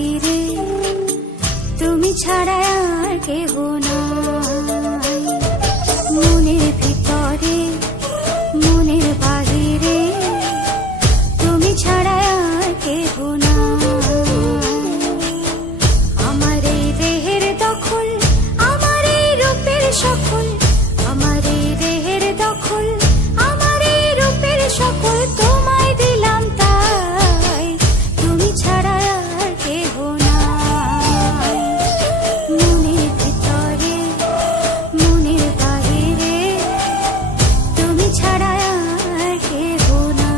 বাহিরে তুমি ছাড়া আর কেহ নাই। মনের ভিতরে মনের বাহিরে তুমি ছাড়া আর কেহ নাই। আমার এই দেহের দখল, আমার এই রূপের সকল, আমার এই দেহের দখল, আমার এই রূপের সকল তোমায় দিলাম তাই, তুমি ছাড়া আর কেহ নাই। মনের ভিতরে মনের বাহিরে তুমি ছাড়া আর কেহ নাই।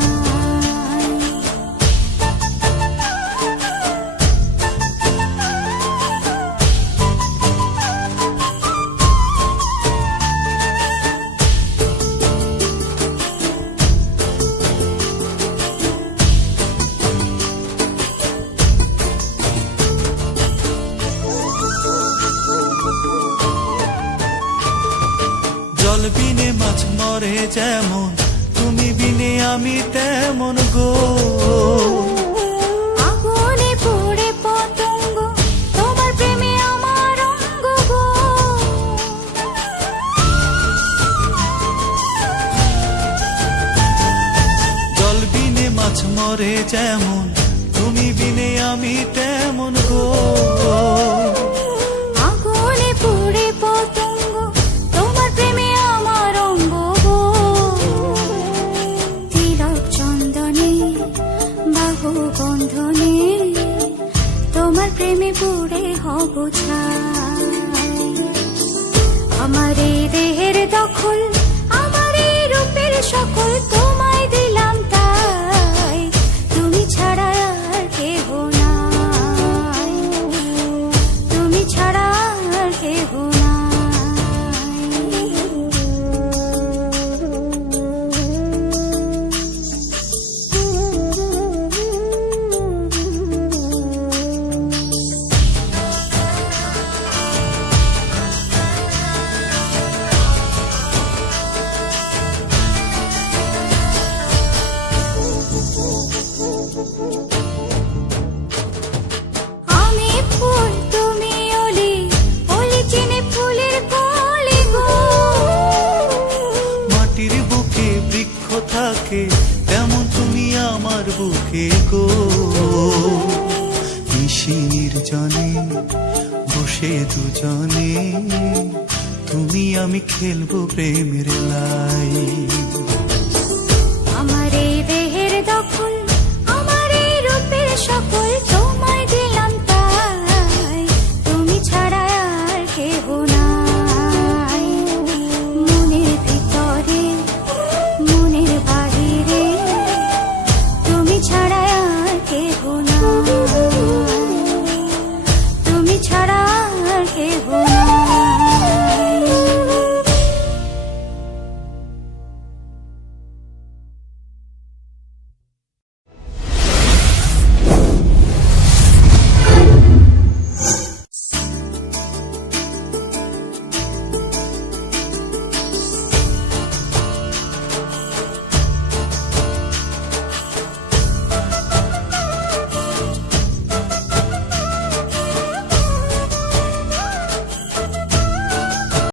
জল বিনে মাছ মরে যেমন, তুমি বিনে আমি তেমন গো। আগুনে পুড়ে পতঙ্গ, তোমার প্রেমে আমার অঙ্গ গো। জল বিনে মাছ মরে যেমন, তুমি বিনে আমি তেমন গো। আগুনে পুড়ে পতঙ্গ, তোমার প্রেমে আমার অঙ্গ গো। তিলক চন্দনে বাহু বন্ধনে তোমার প্রেমে পুড়ে হব ছাই। আমার এই দেহের দখল, আমার এই রূপের সকল তোমায় দিলাম তাই, তুমি ছাড়া আর কেহ নাই, তুমি ছাড়া আর কেহ আমি ফুল তুমি অলি, অলি চিনে ফুলের কলি গো। মাটির বুকে বৃক্ষ থাকে, তেমন তুমি আমার বুকে গো। নিশির জনে বসে দুজনে, তুমি আমি খেলবো প্রেমের লাই।